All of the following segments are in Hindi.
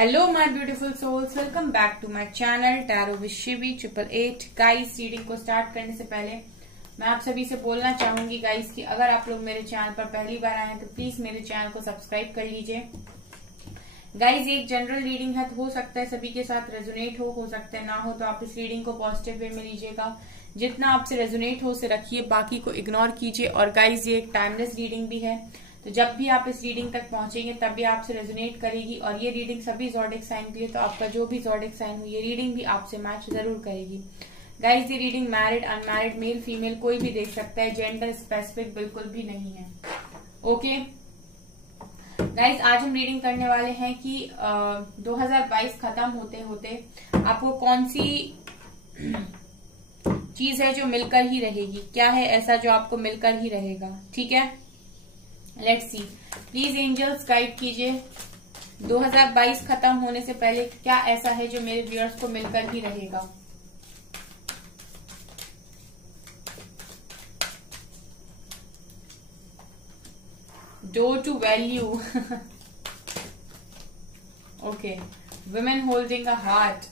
Hello my beautiful souls, welcome back to my channel tarot with Shivi 888। Guys, reading को स्टार्ट करने से पहले मैं आप सभी से बोलना चाहूंगी गाइस कि अगर आप लोग मेरे चैनल पर पहली बार आए हैं तो प्लीज मेरे चैनल को सब्सक्राइब कर लीजिए। गाइस, ये एक जनरल रीडिंग है, तो हो सकता है सभी के साथ रेजोनेट हो सकता है ना हो, तो आप इस रीडिंग को पॉजिटिव वे में लीजिएगा। जितना आपसे रेजोनेट हो उसे रखिए, बाकी को इग्नोर कीजिए। और गाइस, ये एक टाइमलेस रीडिंग भी है, तो जब भी आप इस रीडिंग तक पहुंचेंगे तब भी आपसे रेजोनेट करेगी। और ये रीडिंग सभी ज़ोडिएक साइन के लिए, तो आपका जो भी ज़ोडिएक साइन हो ये रीडिंग भी आपसे मैच जरूर करेगी। गाइस, ये reading married unmarried male female कोई भी देख सकता है, जेंडर स्पेसिफिक बिल्कुल भी नहीं है। ओके गाइस, आज हम रीडिंग करने वाले हैं कि 2022 खत्म होते होते आपको कौन सी चीज है जो मिलकर ही रहेगी। क्या है ऐसा जो आपको मिलकर ही रहेगा। ठीक है, let's see. Please angels guide कीजिए, 2022 खत्म होने से पहले क्या ऐसा है जो मेरे व्यूअर्स को मिलकर ही रहेगा। Door to value. Okay, women holding a heart,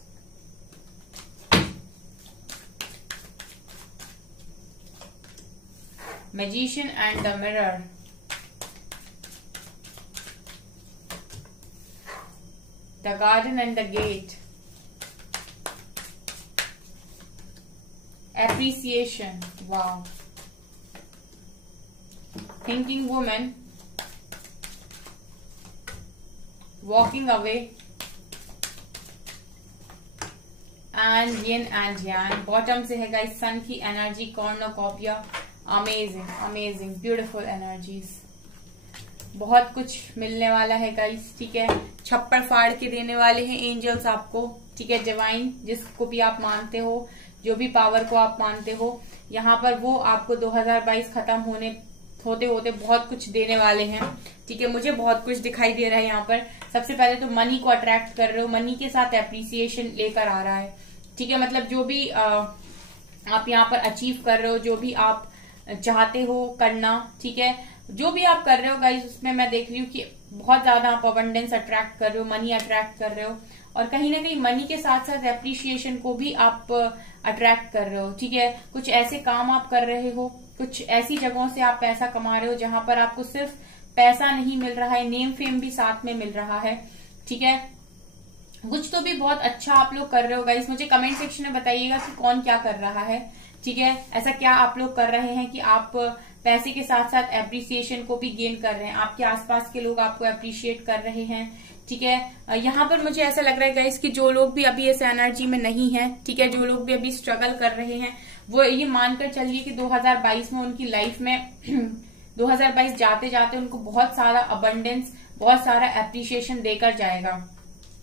magician and the mirror, the garden and the gate, appreciation, wow, thinking woman, walking away, and yin and yang। Bottom से है गाइस सन की energy, cornucopia. Amazing amazing beautiful energies, बहुत कुछ मिलने वाला है गाइस। ठीक है, छप्पड़ फाड़ के देने वाले हैं एंजल्स आपको। ठीक है, डिवाइन जिसको भी आप मानते हो, जो भी पावर को आप मानते हो, यहाँ पर वो आपको 2022 खत्म होते होते बहुत कुछ देने वाले हैं। ठीक है, मुझे बहुत कुछ दिखाई दे रहा है यहाँ पर। सबसे पहले तो मनी को अट्रैक्ट कर रहे हो, मनी के साथ एप्रिसिएशन लेकर आ रहा है। ठीक है, मतलब जो भी आप यहाँ पर अचीव कर रहे हो, जो भी आप चाहते हो करना, ठीक है, जो भी आप कर रहे हो गाइस, उसमें मैं देख रही हूँ कि बहुत ज्यादा आप अबंडेंस अट्रैक्ट कर रहे हो, मनी अट्रैक्ट कर रहे हो, और कहीं ना कहीं मनी के साथ साथ एप्रिशिएशन को भी आप अट्रैक्ट कर रहे हो। ठीक है, कुछ ऐसे काम आप कर रहे हो, कुछ ऐसी जगहों से आप पैसा कमा रहे हो जहां पर आपको सिर्फ पैसा नहीं मिल रहा है, नेम फेम भी साथ में मिल रहा है। ठीक है, कुछ तो भी बहुत अच्छा आप लोग कर रहे हो गाइस। मुझे कमेंट सेक्शन में बताइएगा कि कौन क्या कर रहा है। ठीक है, ऐसा क्या आप लोग कर रहे हैं कि आप पैसे के साथ साथ एप्रिसिएशन को भी गेन कर रहे हैं, आपके आसपास के लोग आपको अप्रिशिएट कर रहे हैं। ठीक है, यहाँ पर मुझे ऐसा लग रहा है गाइस कि जो लोग भी अभी ऐसे एनर्जी में नहीं है, ठीक है, जो लोग भी अभी स्ट्रगल कर रहे हैं, वो ये मानकर चलिए कि 2022 में उनकी लाइफ में 2022 जाते जाते उनको बहुत सारा अबंडेंस, बहुत सारा एप्रिसिएशन देकर जाएगा।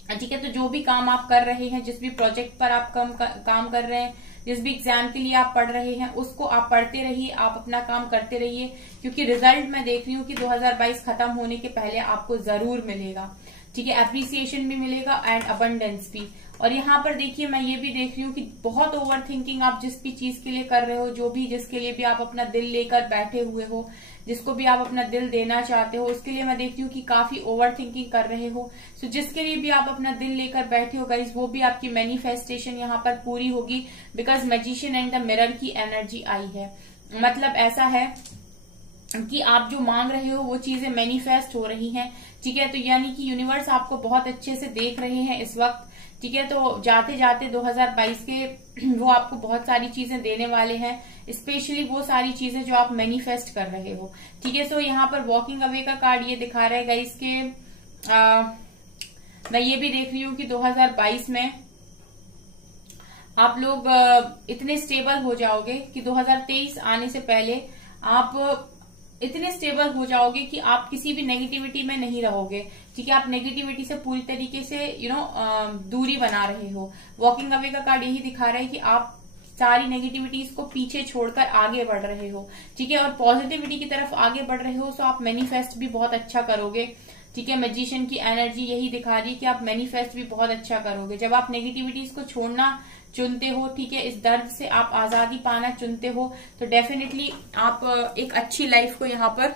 ठीक है, तो जो भी काम आप कर रहे हैं, जिस भी प्रोजेक्ट पर आप काम कर रहे हैं, जिस भी एग्जाम के लिए आप पढ़ रहे हैं, उसको आप पढ़ते रहिए, आप अपना काम करते रहिए, क्योंकि रिजल्ट मैं देख रही हूँ कि 2022 खत्म होने के पहले आपको जरूर मिलेगा। ठीक है, एप्रिसिएशन भी मिलेगा एंड अबंडेंस भी। और यहाँ पर देखिए, मैं ये भी देख रही हूँ कि बहुत ओवर थिंकिंग आप जिस भी चीज के लिए कर रहे हो, जो भी जिसके लिए भी आप अपना दिल लेकर बैठे हुए हो, जिसको भी आप अपना दिल देना चाहते हो, उसके लिए मैं देखती हूँ कि काफी ओवर थिंकिंग कर रहे हो। सो जिसके लिए भी आप अपना दिल लेकर बैठे हो गाइस, वो भी आपकी मैनिफेस्टेशन यहाँ पर पूरी होगी, because magician and the mirror की एनर्जी आई है। मतलब ऐसा है कि आप जो मांग रहे हो वो चीजें मैनिफेस्ट हो रही हैं। ठीक है, तो यानी कि यूनिवर्स आपको बहुत अच्छे से देख रहे हैं इस वक्त। ठीक है, तो जाते जाते 2022 के वो आपको बहुत सारी चीजें देने वाले हैं, स्पेशली वो सारी चीजें जो आप मैनिफेस्ट कर रहे हो। ठीक है, सो यहाँ पर वॉकिंग अवे का कार्ड ये दिखा रहा है गाइस के मैं ये भी देख रही हूँ कि 2022 में आप लोग इतने स्टेबल हो जाओगे कि 2023 आने से पहले आप इतने स्टेबल हो जाओगे कि आप किसी भी नेगेटिविटी में नहीं रहोगे। ठीक है, आप नेगेटिविटी से पूरी तरीके से दूरी बना रहे हो। वॉकिंग अवे का कार्ड यही दिखा रहा है कि आप सारी नेगेटिविटीज को पीछे छोड़कर आगे बढ़ रहे हो। ठीक है, और पॉजिटिविटी की तरफ आगे बढ़ रहे हो, सो आप मैनिफेस्ट भी बहुत अच्छा करोगे। ठीक है, मैजिशियन की एनर्जी यही दिखा रही है कि आप मैनिफेस्ट भी बहुत अच्छा करोगे जब आप नेगेटिविटीज को छोड़ना चुनते हो। ठीक है, इस दर्द से आप आजादी पाना चुनते हो, तो डेफिनेटली आप एक अच्छी लाइफ को यहाँ पर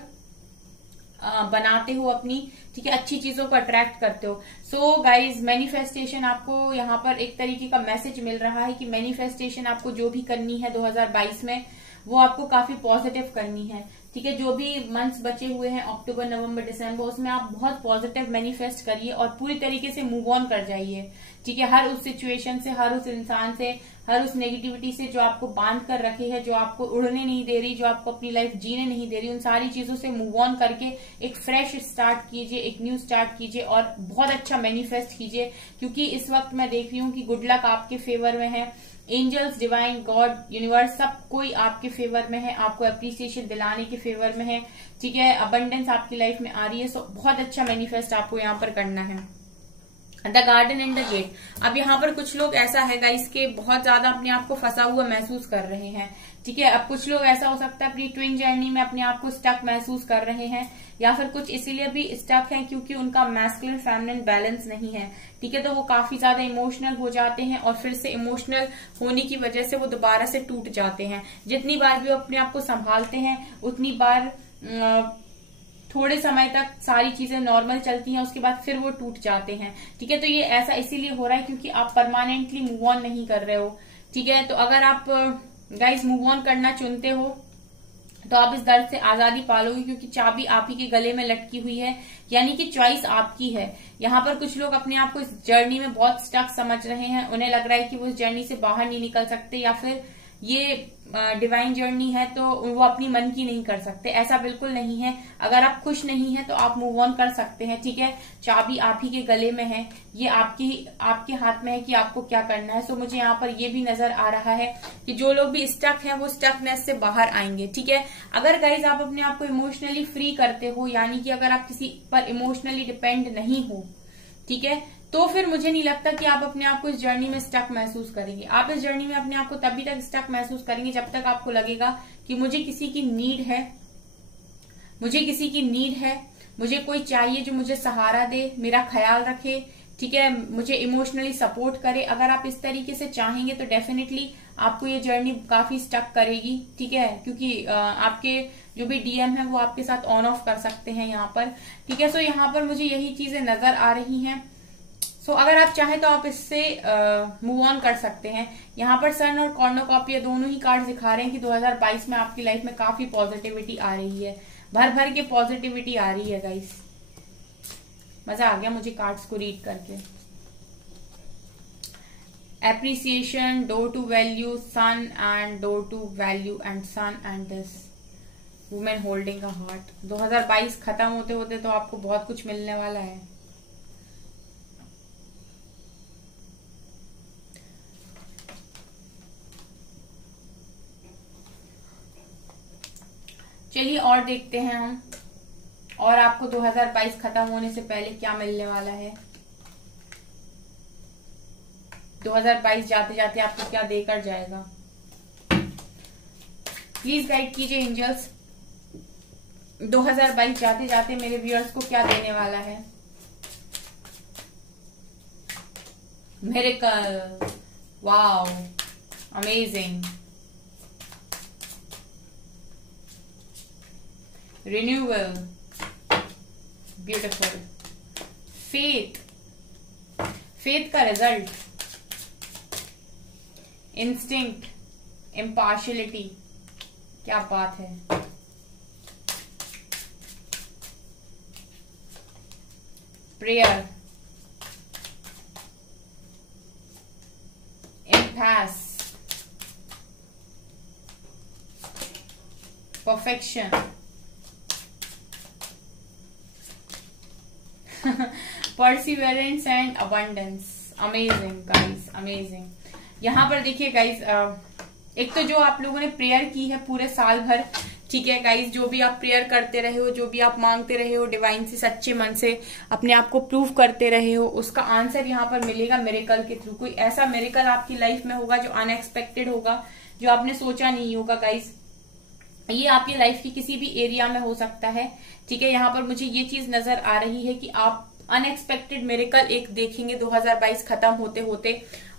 बनाते हो अपनी, ठीक है, अच्छी चीजों को अट्रैक्ट करते हो। सो गाइज, मैनिफेस्टेशन आपको यहाँ पर एक तरीके का मैसेज मिल रहा है कि मैनिफेस्टेशन आपको जो भी करनी है 2022 में वो आपको काफी पॉजिटिव करनी है, ठीक है। जो भी मंथ्स बचे हुए हैं अक्टूबर, नवंबर, दिसंबर, उसमें आप बहुत पॉजिटिव मैनिफेस्ट करिए और पूरी तरीके से मूव ऑन कर जाइए, ठीक है। हर उस सिचुएशन से, हर उस इंसान से, हर उस नेगेटिविटी से जो आपको बांध कर रखे है, जो आपको उड़ने नहीं दे रही, जो आपको अपनी लाइफ जीने नहीं दे रही, उन सारी चीजों से मूव ऑन करके एक फ्रेश स्टार्ट कीजिए, एक न्यू स्टार्ट कीजिए और बहुत अच्छा मैनिफेस्ट कीजिए। क्योंकि इस वक्त मैं देख रही हूँ कि गुड लक आपके फेवर में है, एंजल्स, डिवाइन, गॉड, यूनिवर्स, सब कोई आपके फेवर में है, आपको अप्रिसिएशन दिलाने के फेवर में है, ठीक है। अबंडेंस आपकी लाइफ में आ रही है। सो बहुत अच्छा मैनिफेस्ट आपको यहाँ पर करना है। The garden and the gate. अब यहाँ पर कुछ लोग ऐसा है गाइस के बहुत ज्यादा अपने आप को फंसा हुआ महसूस कर रहे हैं, ठीक है। अब कुछ लोग ऐसा हो सकता है अपनी ट्विन जर्नी में अपने आप को स्टक महसूस कर रहे हैं, या फिर कुछ इसीलिए भी स्टक हैं क्योंकि उनका मैस्कुलिन फेमिनिन बैलेंस नहीं है, ठीक है। तो वो काफी ज्यादा इमोशनल हो जाते हैं और फिर से इमोशनल होने की वजह से वो दोबारा से टूट जाते हैं। जितनी बार भी वो अपने आप को संभालते हैं उतनी बार थोड़े समय तक सारी चीजें नॉर्मल चलती हैं, उसके बाद फिर वो टूट जाते हैं, ठीक है। तो ये ऐसा इसीलिए हो रहा है क्योंकि आप परमानेंटली मूव ऑन नहीं कर रहे हो, ठीक है। तो अगर आप गाइस मूव ऑन करना चुनते हो तो आप इस दर्द से आजादी पालोगे, क्योंकि चाबी आप ही के गले में लटकी हुई है, यानी कि चॉइस आपकी है। यहाँ पर कुछ लोग अपने आप को इस जर्नी में बहुत स्टक समझ रहे हैं, उन्हें लग रहा है कि वो इस जर्नी से बाहर नहीं निकल सकते, या फिर ये डिवाइन जर्नी है तो वो अपनी मन की नहीं कर सकते। ऐसा बिल्कुल नहीं है। अगर आप खुश नहीं है तो आप मूव ऑन कर सकते हैं, ठीक है। चाबी आप ही के गले में है, ये आपके हाथ में है कि आपको क्या करना है। सो मुझे यहाँ पर ये भी नजर आ रहा है कि जो लोग भी स्टक हैं वो स्टकनेस से बाहर आएंगे, ठीक है। अगर गाइज आप अपने आप को इमोशनली फ्री करते हो, यानी कि अगर आप किसी पर इमोशनली डिपेंड नहीं हो, ठीक है, तो फिर मुझे नहीं लगता कि आप अपने आप को इस जर्नी में स्टक महसूस करेंगे। आप इस जर्नी में अपने आप को तभी तक स्टक महसूस करेंगे जब तक आपको लगेगा कि मुझे किसी की नीड है, मुझे किसी की नीड है, मुझे कोई चाहिए जो मुझे सहारा दे, मेरा ख्याल रखे, ठीक है, मुझे इमोशनली सपोर्ट करे। अगर आप इस तरीके से चाहेंगे तो डेफिनेटली आपको ये जर्नी काफी स्टक करेगी, ठीक है। क्योंकि आपके जो भी डीएम है वो आपके साथ ऑन ऑफ कर सकते हैं यहाँ पर, ठीक है। सो यहाँ पर मुझे यही चीजें नजर आ रही हैं। सो अगर आप चाहें तो आप इससे मूव ऑन कर सकते हैं। यहाँ पर सन और कॉर्नोकॉपिया दोनों ही कार्ड दिखा रहे हैं कि 2022 में आपकी लाइफ में काफी पॉजिटिविटी आ रही है, भर भर के पॉजिटिविटी आ रही है गाइस। मजा आ गया मुझे कार्ड्स को रीड करके। Appreciation, door to value, sun and door to value and sun and this women holding a heart. 2022 खत्म होते होते तो आपको बहुत कुछ मिलने वाला है। चलिए और देखते हैं हम, और आपको 2022 खत्म होने से पहले क्या मिलने वाला है। 2022 जाते जाते आपको क्या देकर जाएगा। प्लीज गाइड कीजिए एंजल्स, 2022 जाते जाते मेरे व्यूअर्स को क्या देने वाला है। Miracle, wow, amazing, renewal, beautiful, faith का रिजल्ट, इंस्टिंक्ट, इम्पार्शियलिटी, क्या बात है। Prayer, impasse, perfection, perseverance and abundance. Amazing guys, amazing. यहाँ पर देखिए गाइस, एक तो जो आप लोगों ने प्रेयर की है पूरे साल भर, ठीक है गाइस, जो भी आप प्रेयर करते रहे हो, जो भी आप मांगते रहे हो डिवाइन से सच्चे मन से, अपने आप को प्रूव करते रहे हो, उसका आंसर यहाँ पर मिलेगा मिरेकल के थ्रू। कोई ऐसा मिरेकल आपकी लाइफ में होगा जो अनएक्सपेक्टेड होगा, जो आपने सोचा नहीं होगा गाइस। ये आपकी लाइफ की किसी भी एरिया में हो सकता है, ठीक है। यहाँ पर मुझे ये चीज नजर आ रही है कि आप अनएक्सपेक्टेड मिरेकल एक देखेंगे 2022 खत्म होते होते,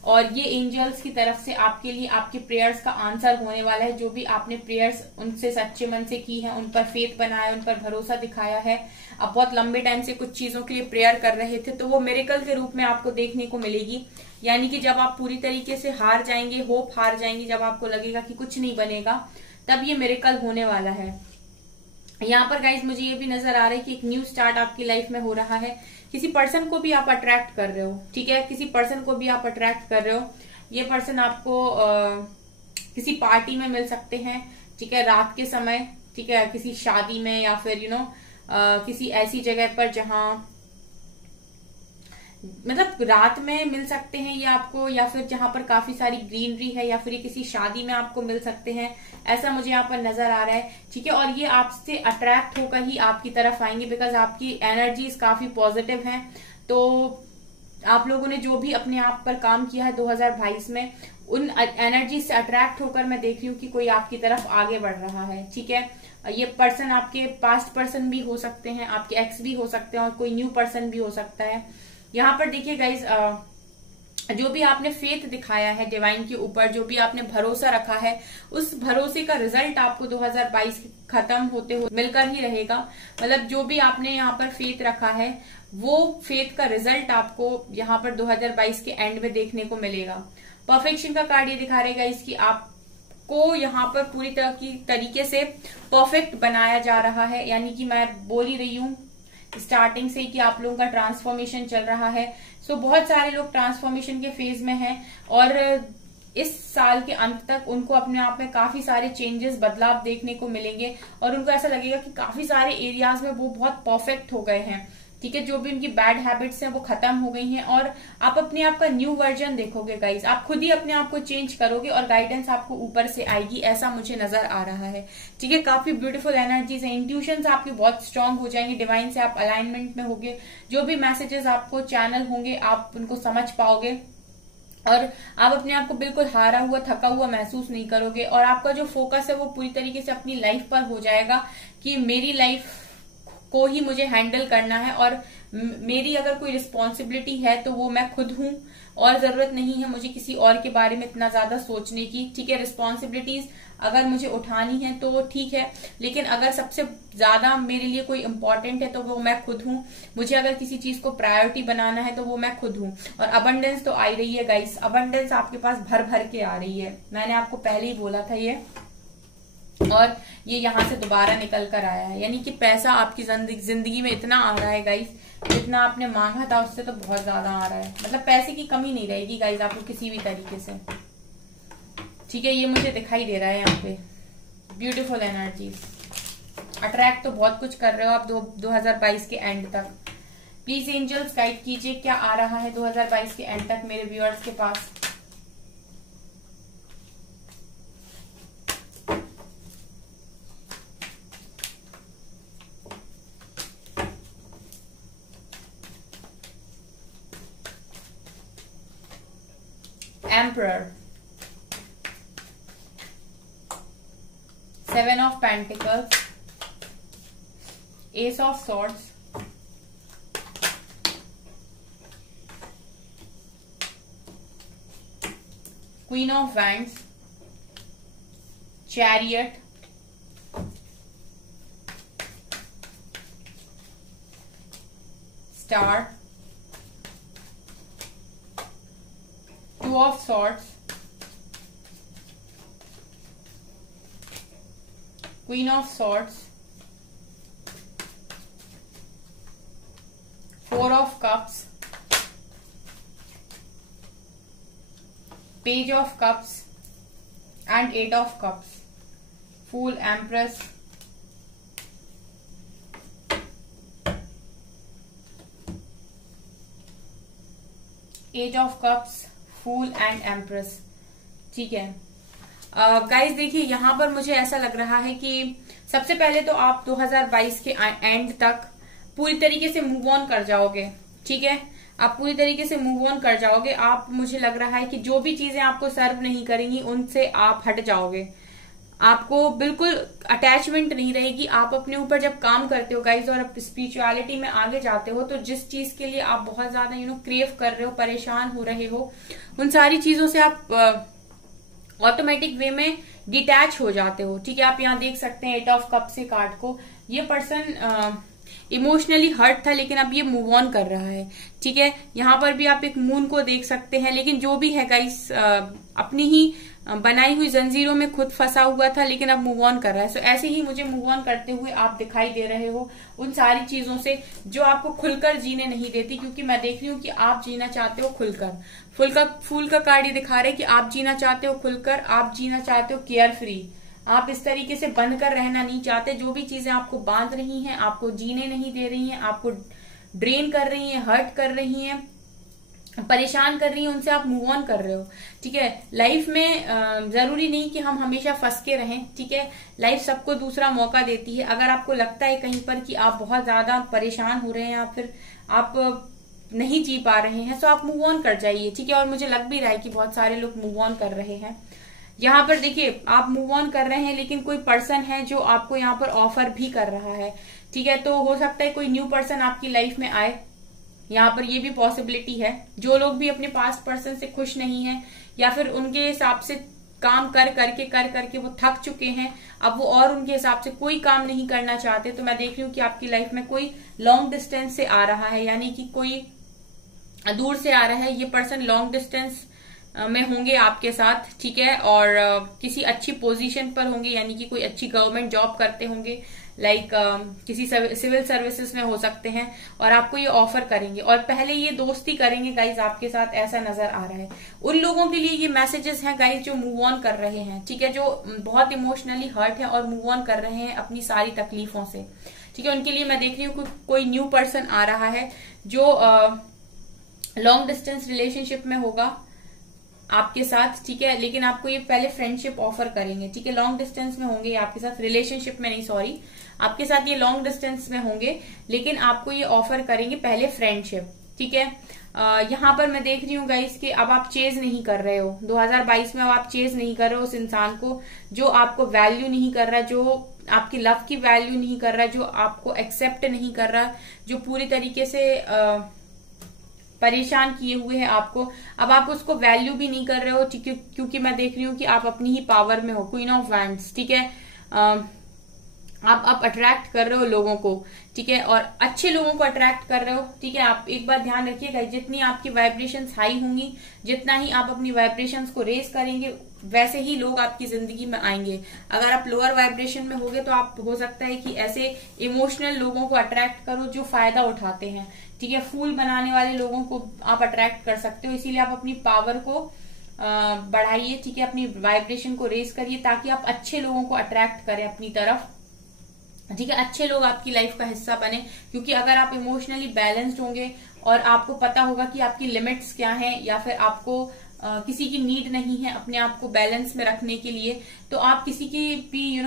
और ये एंजल्स की तरफ से आपके लिए आपके प्रेयर्स का आंसर होने वाला है। जो भी आपने प्रेयर्स उनसे सच्चे मन से की है, उन पर फेथ बनाया, उन पर भरोसा दिखाया है, आप बहुत लंबे टाइम से कुछ चीजों के लिए प्रेयर कर रहे थे, तो वो मिरेकल के रूप में आपको देखने को मिलेगी। यानी कि जब आप पूरी तरीके से हार जाएंगे, होप हार जाएंगे, जब आपको लगेगा कि कुछ नहीं बनेगा, तब ये मिरेकल होने वाला है। यहाँ पर गाइज मुझे ये भी नजर आ रहा है कि एक न्यू स्टार्ट आपकी लाइफ में हो रहा है। किसी पर्सन को भी आप अट्रैक्ट कर रहे हो, ठीक है, किसी पर्सन को भी आप अट्रैक्ट कर रहे हो। ये पर्सन आपको किसी पार्टी में मिल सकते हैं, ठीक है, रात के समय, ठीक है, किसी शादी में या फिर किसी ऐसी जगह पर जहां मतलब रात में मिल सकते हैं ये आपको, या फिर जहां पर काफी सारी ग्रीनरी है, या फिर ये किसी शादी में आपको मिल सकते हैं, ऐसा मुझे यहाँ पर नजर आ रहा है, ठीक है। और ये आपसे अट्रैक्ट होकर ही आपकी तरफ आएंगे, बिकॉज आपकी एनर्जीज काफी पॉजिटिव हैं। तो आप लोगों ने जो भी अपने आप पर काम किया है 2022 में, उन एनर्जी से अट्रैक्ट होकर मैं देख रही हूँ कि कोई आपकी तरफ आगे बढ़ रहा है, ठीक है। ये पर्सन आपके पास्ट पर्सन भी हो सकते हैं, आपके एक्स भी हो सकते हैं, और कोई न्यू पर्सन भी हो सकता है। यहाँ पर देखिए गाइज, जो भी आपने फेथ दिखाया है डिवाइन के ऊपर, जो भी आपने भरोसा रखा है, उस भरोसे का रिजल्ट आपको 2022 खत्म होते हुए मिलकर ही रहेगा। मतलब जो भी आपने यहाँ पर फेथ रखा है, वो फेथ का रिजल्ट आपको यहाँ पर 2022 के एंड में देखने को मिलेगा। परफेक्शन का कार्ड ये दिखा रहेगा इसकी आपको यहाँ पर पूरी तरह की तरीके से परफेक्ट बनाया जा रहा है। यानी कि मैं बोल ही रही हूँ स्टार्टिंग से कि आप लोगों का ट्रांसफॉर्मेशन चल रहा है। सो बहुत सारे लोग ट्रांसफॉर्मेशन के फेज में हैं, और इस साल के अंत तक उनको अपने आप में काफी सारे चेंजेस, बदलाव देखने को मिलेंगे, और उनको ऐसा लगेगा कि काफी सारे एरियाज में वो बहुत परफेक्ट हो गए हैं, ठीक है। जो भी उनकी बैड हैबिट्स हैं वो खत्म हो गई हैं, और आप अपने आप का न्यू वर्जन देखोगे गाइज। आप खुद ही अपने आप को चेंज करोगे, और गाइडेंस आपको ऊपर से आएगी, ऐसा मुझे नजर आ रहा है, ठीक है। काफी ब्यूटीफुल एनर्जीज है, इंट्यूशंस आपकी बहुत स्ट्रांग हो जाएंगे, डिवाइन से आप अलाइनमेंट में होगे, जो भी मैसेजेस आपको चैनल होंगे आप उनको समझ पाओगे, और आप अपने आप को बिल्कुल हारा हुआ, थका हुआ महसूस नहीं करोगे, और आपका जो फोकस है वो पूरी तरीके से अपनी लाइफ पर हो जाएगा कि मेरी लाइफ को ही मुझे हैंडल करना है, और मेरी अगर कोई रिस्पॉन्सिबिलिटी है तो वो मैं खुद हूं, और जरूरत नहीं है मुझे किसी और के बारे में इतना ज्यादा सोचने की, ठीक है। रिस्पॉन्सिबिलिटीज अगर मुझे उठानी है तो ठीक है, लेकिन अगर सबसे ज्यादा मेरे लिए कोई इम्पोर्टेंट है तो वो मैं खुद हूं। मुझे अगर किसी चीज को प्रायोरिटी बनाना है तो वो मैं खुद हूं। और अबंडेंस तो आ ही रही है गाइस, अबंडेंस आपके पास भर भर के आ रही है, मैंने आपको पहले ही बोला था ये, और ये यहाँ से दोबारा निकल कर आया है। यानी कि पैसा आपकी जिंदगी में इतना आ रहा है गाइस, जितना आपने मांगा था उससे तो बहुत ज्यादा आ रहा है। मतलब पैसे की कमी नहीं रहेगी गाइस आपको किसी भी तरीके से, ठीक है। ये मुझे दिखाई दे रहा है यहाँ पे ब्यूटीफुल एनर्जीज। अट्रैक्ट तो बहुत कुछ कर रहे हो आप 2022 के एंड तक। प्लीज एंजल्स गाइड कीजिए क्या आ रहा है 2022 के एंड तक मेरे व्यूअर्स के पास। Emperor, 7 of Pentacles, Ace of Swords, Queen of Wands, Chariot, Star, Two of Swords, Queen of Swords, Four of Cups, Page of Cups, and Eight of Cups. Fool, Empress, Eight of Cups, fool and empress, ठीक है। गाइज देखिए यहाँ पर मुझे ऐसा लग रहा है कि सबसे पहले तो आप 2022 के एंड तक पूरी तरीके से मूव ऑन कर जाओगे, ठीक है। आप पूरी तरीके से मूव ऑन कर जाओगे। आप, मुझे लग रहा है कि जो भी चीजें आपको सर्व नहीं करेंगी उनसे आप हट जाओगे। आपको बिल्कुल अटैचमेंट नहीं रहेगी। आप अपने ऊपर जब काम करते हो गाइज और आप स्पिरिचुअलिटी में आगे जाते हो, तो जिस चीज के लिए आप बहुत ज्यादा क्रेव कर रहे हो, परेशान हो रहे हो, उन सारी चीजों से आप ऑटोमेटिक वे में डिटैच हो जाते हो। ठीक है, आप यहाँ देख सकते हैं 8 ऑफ कप से कार्ड को, ये पर्सन इमोशनली हर्ट था लेकिन अब ये मूव ऑन कर रहा है। ठीक है, यहाँ पर भी आप एक मून को देख सकते हैं, लेकिन जो भी है गाइस अपनी ही बनाई हुई जंजीरों में खुद फंसा हुआ था लेकिन अब मूव ऑन कर रहा है। सो ऐसे ही मुझे मूव ऑन करते हुए आप दिखाई दे रहे हो उन सारी चीजों से जो आपको खुलकर जीने नहीं देती, क्योंकि मैं देख रही हूँ कि आप जीना चाहते हो खुलकर। फूल का कार्ड ये दिखा रहे कि आप जीना चाहते हो खुलकर, आप जीना चाहते हो केयर फ्री। आप इस तरीके से बंध कर रहना नहीं चाहते। जो भी चीजें आपको बांध रही हैं, आपको जीने नहीं दे रही हैं, आपको ड्रेन कर रही हैं, हर्ट कर रही हैं, परेशान कर रही हैं, उनसे आप मूव ऑन कर रहे हो। ठीक है, लाइफ में जरूरी नहीं कि हम हमेशा फंस के रहें। ठीक है, लाइफ सबको दूसरा मौका देती है। अगर आपको लगता है कहीं पर कि आप बहुत ज्यादा परेशान हो रहे हैं या फिर आप नहीं जी पा रहे हैं, तो आप मूव ऑन कर जाइए। ठीक है, और मुझे लग भी रहा है कि बहुत सारे लोग मूव ऑन कर रहे हैं। यहाँ पर देखिए आप मूव ऑन कर रहे हैं, लेकिन कोई पर्सन है जो आपको यहाँ पर ऑफर भी कर रहा है। ठीक है, तो हो सकता है कोई न्यू पर्सन आपकी लाइफ में आए, यहाँ पर ये भी पॉसिबिलिटी है। जो लोग भी अपने पास्ट पर्सन से खुश नहीं है या फिर उनके हिसाब से काम कर करके वो थक चुके हैं, अब वो और उनके हिसाब से कोई काम नहीं करना चाहते, तो मैं देख रही हूँ कि आपकी लाइफ में कोई लॉन्ग डिस्टेंस से आ रहा है, यानी कि कोई दूर से आ रहा है। ये पर्सन लॉन्ग डिस्टेंस में होंगे आपके साथ। ठीक है, और किसी अच्छी पोजीशन पर होंगे, यानी कि कोई अच्छी गवर्नमेंट जॉब करते होंगे, लाइक किसी सिविल सर्विसेज में हो सकते हैं, और आपको ये ऑफर करेंगे और पहले ये दोस्ती करेंगे गाइज आपके साथ, ऐसा नजर आ रहा है। उन लोगों के लिए ये मैसेजेस हैं गाइज जो मूव ऑन कर रहे हैं। ठीक है, जो बहुत इमोशनली हर्ट है और मूव ऑन कर रहे हैं अपनी सारी तकलीफों से। ठीक है, उनके लिए मैं देख रही हूँ कोई न्यू पर्सन आ रहा है जो लॉन्ग डिस्टेंस रिलेशनशिप में होगा आपके साथ। ठीक है, लेकिन आपको ये पहले फ्रेंडशिप ऑफर करेंगे। ठीक है, लॉन्ग डिस्टेंस में होंगे आपके साथ, रिलेशनशिप में नहीं, सॉरी, आपके साथ ये लॉन्ग डिस्टेंस में होंगे, लेकिन आपको ये ऑफर करेंगे पहले फ्रेंडशिप। ठीक है, यहाँ पर मैं देख रही हूँ गाइस कि अब आप चेज नहीं कर रहे हो 2022 में, अब आप चेज नहीं कर रहे हो उस इंसान को जो आपको वैल्यू नहीं कर रहा, जो आपकी लव की वैल्यू नहीं कर रहा, जो आपको एक्सेप्ट नहीं कर रहा, जो पूरी तरीके से परेशान किए हुए हैं आपको। अब आप उसको वैल्यू भी नहीं कर रहे हो। ठीक है, क्योंकि मैं देख रही हूँ कि आप अपनी ही पावर में हो, क्वीन ऑफ वैंड्स। ठीक है, आप अट्रैक्ट कर रहे हो लोगों को। ठीक है, और अच्छे लोगों को अट्रैक्ट कर रहे हो। ठीक है, आप एक बार ध्यान रखिएगा, जितनी आपकी वाइब्रेशंस हाई होंगी, जितना ही आप अपनी वाइब्रेशंस को रेज करेंगे, वैसे ही लोग आपकी जिंदगी में आएंगे। अगर आप लोअर वाइब्रेशन में होगे तो आप हो सकता है कि ऐसे इमोशनल लोगों को अट्रैक्ट करो जो फायदा उठाते हैं। ठीक है, फूल बनाने वाले लोगों को आप अट्रैक्ट कर सकते हो, इसीलिए आप अपनी पावर को बढ़ाइए। ठीक है, अपनी वाइब्रेशन को रेज करिए ताकि आप अच्छे लोगों को अट्रैक्ट करें अपनी तरफ। ठीक है, अच्छे लोग आपकी लाइफ का हिस्सा बने, क्योंकि अगर आप इमोशनली बैलेंस्ड होंगे और आपको पता होगा कि आपकी लिमिट्स क्या हैं, या फिर आपको किसी की नीड नहीं है अपने आप को बैलेंस में रखने के लिए, तो आप किसी की भी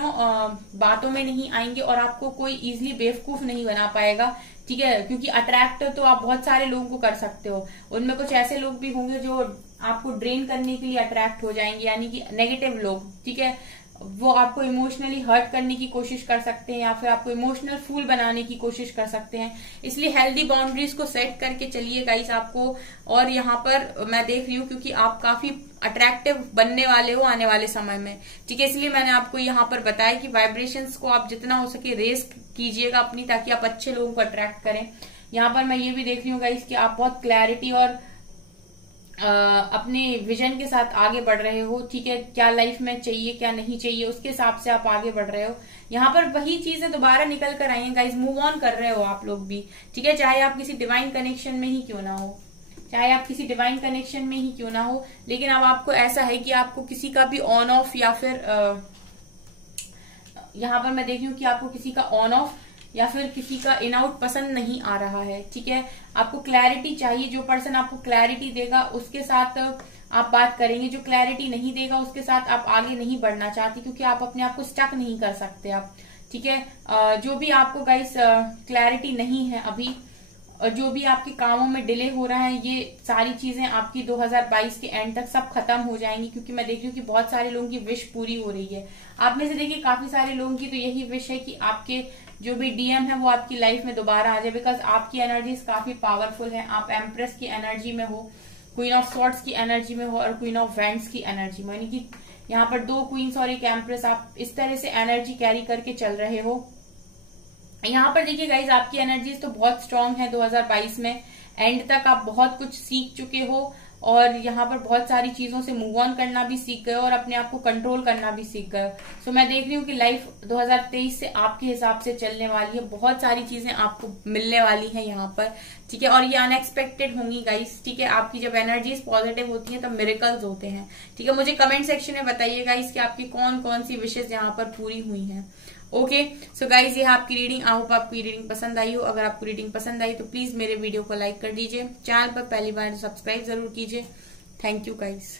बातों में नहीं आएंगे और आपको कोई इजीली बेवकूफ नहीं बना पाएगा। ठीक है, क्योंकि अट्रैक्ट तो आप बहुत सारे लोगों को कर सकते हो, उनमें कुछ ऐसे लोग भी होंगे जो आपको ड्रेन करने के लिए अट्रैक्ट हो जाएंगे, यानी कि नेगेटिव लोग। ठीक है, वो आपको इमोशनली हर्ट करने की कोशिश कर सकते हैं या फिर आपको इमोशनल फूल बनाने की कोशिश कर सकते हैं। इसलिए हेल्दी बाउंड्रीज को सेट करके चलिए गाइस आपको। और यहाँ पर मैं देख रही हूँ क्योंकि आप काफी अट्रैक्टिव बनने वाले हो आने वाले समय में। ठीक है, इसलिए मैंने आपको यहाँ पर बताया कि वाइब्रेशंस को आप जितना हो सके रेस कीजिएगा अपनी, ताकि आप अच्छे लोगों को अट्रैक्ट करें। यहाँ पर मैं ये भी देख रही हूँ गाइस कि आप बहुत क्लैरिटी और अपने विजन के साथ आगे बढ़ रहे हो। ठीक है, क्या लाइफ में चाहिए क्या नहीं चाहिए, उसके हिसाब से आप आगे बढ़ रहे हो। यहाँ पर वही चीजें दोबारा निकल कर आई हैं गाइस, मूव ऑन कर रहे हो आप लोग भी। ठीक है, चाहे आप किसी डिवाइन कनेक्शन में ही क्यों ना हो, लेकिन अब आपको ऐसा है कि आपको किसी का भी ऑन ऑफ, या फिर यहाँ पर मैं देख रही हूँ कि आपको किसी का ऑन ऑफ या फिर किसी का इन आउट पसंद नहीं आ रहा है। ठीक है, आपको क्लैरिटी चाहिए। जो पर्सन आपको क्लैरिटी देगा उसके साथ आप बात करेंगे, जो क्लैरिटी नहीं देगा उसके साथ आप आगे नहीं बढ़ना चाहते, क्योंकि आप अपने आप को स्टक नहीं कर सकते आप। ठीक है, जो भी आपको गाइस क्लैरिटी नहीं है अभी, और जो भी आपके कामों में डिले हो रहा है, ये सारी चीजें आपकी 2022 के एंड तक सब खत्म हो जाएंगी, क्योंकि मैं देख रही हूँ कि बहुत सारे लोगों की विश पूरी हो रही है। आप में से देखिए काफी सारे लोगों की तो यही विश है कि आपके जो भी डीएम है वो आपकी लाइफ में दोबारा आ जाए, बिकॉज आपकी एनर्जीज काफी पावरफुल है। आप एम्प्रेस की एनर्जी में हो, क्वीन ऑफ सॉर्ड्स की एनर्जी में हो और क्वीन ऑफ वैंड्स की एनर्जी में, यानी कि यहाँ पर 2 क्वींस और एक एम्प्रेस, आप इस तरह से एनर्जी कैरी करके चल रहे हो। यहाँ पर देखिए गाइज, आपकी एनर्जीज तो बहुत स्ट्रांग है। 2022 में एंड तक आप बहुत कुछ सीख चुके हो और यहाँ पर बहुत सारी चीजों से मूव ऑन करना भी सीख गए और अपने आप को कंट्रोल करना भी सीख गए। सो मैं देख रही हूँ कि लाइफ 2023 से आपके हिसाब से चलने वाली है। बहुत सारी चीजें आपको मिलने वाली है यहाँ पर, ठीक है, और ये अनएक्सपेक्टेड होंगी गाइस, ठीक है। आपकी जब एनर्जीज पॉजिटिव होती है तब मिरेकल्स होते हैं, ठीक है। मुझे कमेंट सेक्शन में बताइए गाइस कि आपकी कौन कौन सी विशेष यहाँ पर पूरी हुई है। ओके, सो गाइज ये है आपकी रीडिंग। आई होप आपको रीडिंग पसंद आई हो। अगर आपको रीडिंग पसंद आई तो प्लीज मेरे वीडियो को लाइक कर दीजिए, चैनल पर पहली बार सब्सक्राइब जरूर कीजिए। Thank you guys.